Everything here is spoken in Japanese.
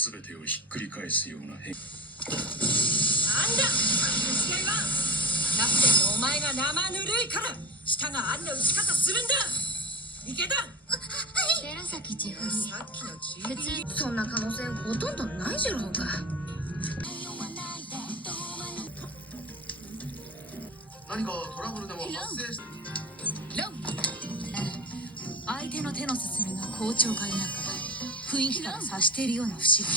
全てをひっくり返すような変。なんだ姿勢は。キャプテンのお前が生ぬるいから舌があんな打ち方するんだ。池田。寺崎千冬、さっきの普通そんな可能性ほとんどないじゃろうが。何かトラブルでも発生して。ロン相手の手の進みが好調か否か雰囲気から察しているような節が。